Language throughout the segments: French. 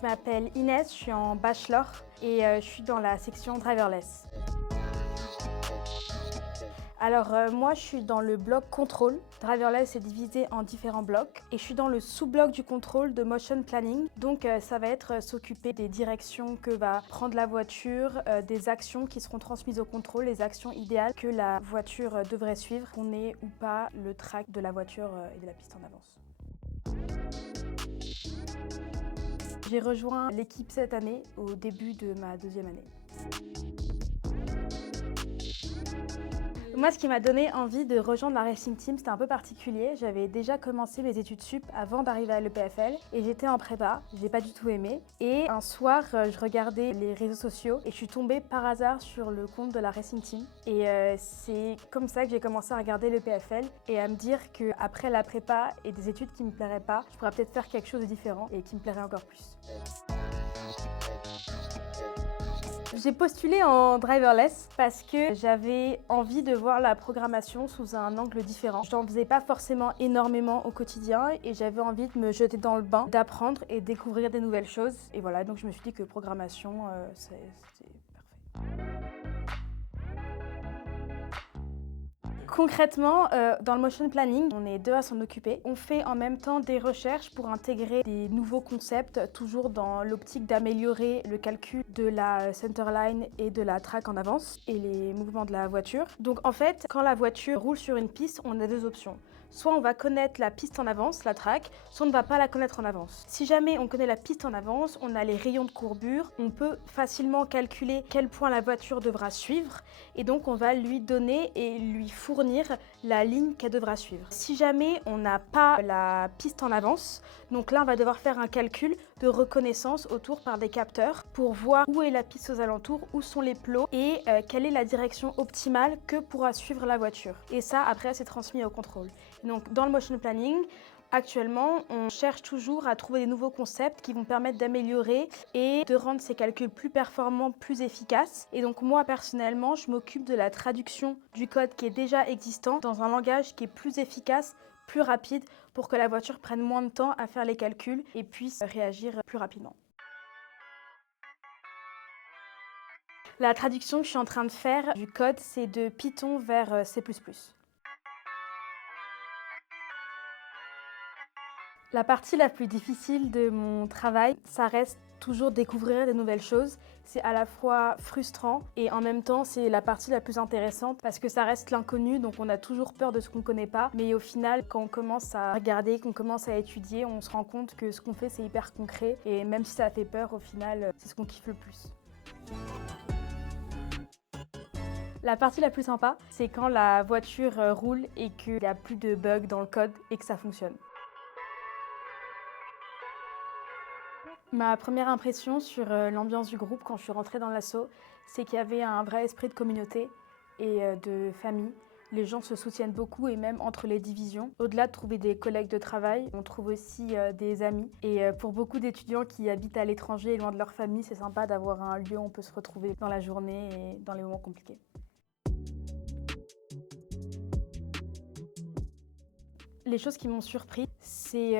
Je m'appelle Inès, je suis en bachelor et je suis dans la section driverless. Alors moi je suis dans le bloc contrôle. Driverless est divisé en différents blocs et je suis dans le sous-bloc du contrôle de motion planning. Donc ça va être s'occuper des directions que va prendre la voiture, des actions qui seront transmises au contrôle, les actions idéales que la voiture devrait suivre, qu'on ait ou pas le track de la voiture et de la piste en avance. J'ai rejoint l'équipe cette année, au début de ma deuxième année. Moi, ce qui m'a donné envie de rejoindre la Racing Team, c'était un peu particulier. J'avais déjà commencé mes études sup avant d'arriver à l'EPFL et j'étais en prépa, j'ai pas du tout aimé. Et un soir, je regardais les réseaux sociaux et je suis tombée par hasard sur le compte de la Racing Team. Et c'est comme ça que j'ai commencé à regarder l'EPFL et à me dire qu'après la prépa et des études qui me plairaient pas, je pourrais peut-être faire quelque chose de différent et qui me plairait encore plus. J'ai postulé en driverless parce que j'avais envie de voir la programmation sous un angle différent. Je n'en faisais pas forcément énormément au quotidien et j'avais envie de me jeter dans le bain, d'apprendre et découvrir des nouvelles choses. Et voilà, donc je me suis dit que programmation, c'était parfait. Concrètement, dans le motion planning, on est deux à s'en occuper. On fait en même temps des recherches pour intégrer des nouveaux concepts, toujours dans l'optique d'améliorer le calcul de la centerline et de la track en avance et les mouvements de la voiture. Donc en fait, quand la voiture roule sur une piste, on a deux options. Soit on va connaître la piste en avance, la track, soit on ne va pas la connaître en avance. Si jamais on connaît la piste en avance, on a les rayons de courbure, on peut facilement calculer quel point la voiture devra suivre et donc on va lui donner et lui fournir la ligne qu'elle devra suivre. Si jamais on n'a pas la piste en avance, donc là on va devoir faire un calcul de reconnaissance autour par des capteurs pour voir où est la piste aux alentours, où sont les plots et quelle est la direction optimale que pourra suivre la voiture. Et ça après c'est transmis au contrôle. Donc dans le motion planning, actuellement, on cherche toujours à trouver des nouveaux concepts qui vont permettre d'améliorer et de rendre ces calculs plus performants, plus efficaces. Et donc moi, personnellement, je m'occupe de la traduction du code qui est déjà existant dans un langage qui est plus efficace, plus rapide, pour que la voiture prenne moins de temps à faire les calculs et puisse réagir plus rapidement. La traduction que je suis en train de faire du code, c'est de Python vers C++. La partie la plus difficile de mon travail, ça reste toujours découvrir des nouvelles choses. C'est à la fois frustrant et en même temps c'est la partie la plus intéressante parce que ça reste l'inconnu, donc on a toujours peur de ce qu'on ne connaît pas. Mais au final, quand on commence à regarder, qu'on commence à étudier, on se rend compte que ce qu'on fait c'est hyper concret et même si ça fait peur, au final c'est ce qu'on kiffe le plus. La partie la plus sympa, c'est quand la voiture roule et qu'il n'y a plus de bugs dans le code et que ça fonctionne. Ma première impression sur l'ambiance du groupe quand je suis rentrée dans l'asso, c'est qu'il y avait un vrai esprit de communauté et de famille. Les gens se soutiennent beaucoup et même entre les divisions. Au-delà de trouver des collègues de travail, on trouve aussi des amis. Et pour beaucoup d'étudiants qui habitent à l'étranger et loin de leur famille, c'est sympa d'avoir un lieu où on peut se retrouver dans la journée et dans les moments compliqués. Les choses qui m'ont surpris, c'est,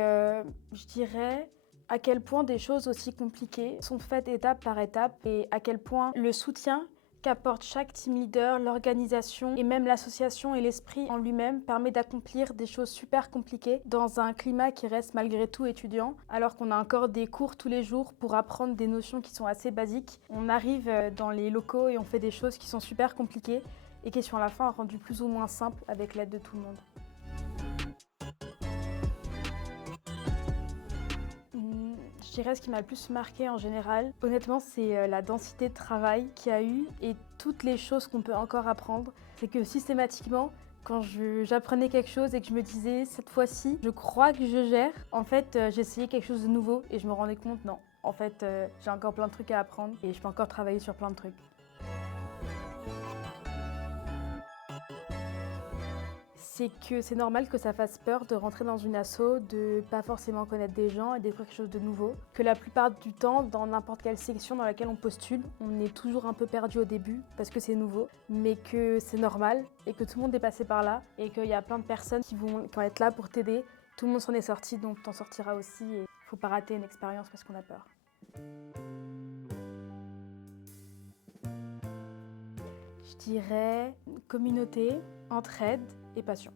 je dirais, à quel point des choses aussi compliquées sont faites étape par étape et à quel point le soutien qu'apporte chaque team leader, l'organisation et même l'association et l'esprit en lui-même permet d'accomplir des choses super compliquées dans un climat qui reste malgré tout étudiant, alors qu'on a encore des cours tous les jours pour apprendre des notions qui sont assez basiques. On arrive dans les locaux et on fait des choses qui sont super compliquées et qui sont à la fin rendues plus ou moins simples avec l'aide de tout le monde. Je dirais ce qui m'a le plus marqué en général, honnêtement, c'est la densité de travail qu'il y a eu et toutes les choses qu'on peut encore apprendre. C'est que systématiquement, quand j'apprenais quelque chose et que je me disais cette fois-ci, je crois que je gère, en fait, j'essayais quelque chose de nouveau et je me rendais compte, non, en fait, j'ai encore plein de trucs à apprendre et je peux encore travailler sur plein de trucs. C'est que c'est normal que ça fasse peur de rentrer dans une asso, de pas forcément connaître des gens et de découvrir quelque chose de nouveau. Que la plupart du temps, dans n'importe quelle section dans laquelle on postule, on est toujours un peu perdu au début parce que c'est nouveau, mais que c'est normal et que tout le monde est passé par là et qu'il y a plein de personnes qui vont être là pour t'aider. Tout le monde s'en est sorti, donc t'en sortiras aussi et faut pas rater une expérience parce qu'on a peur. Je dirais communauté, entraide et passion.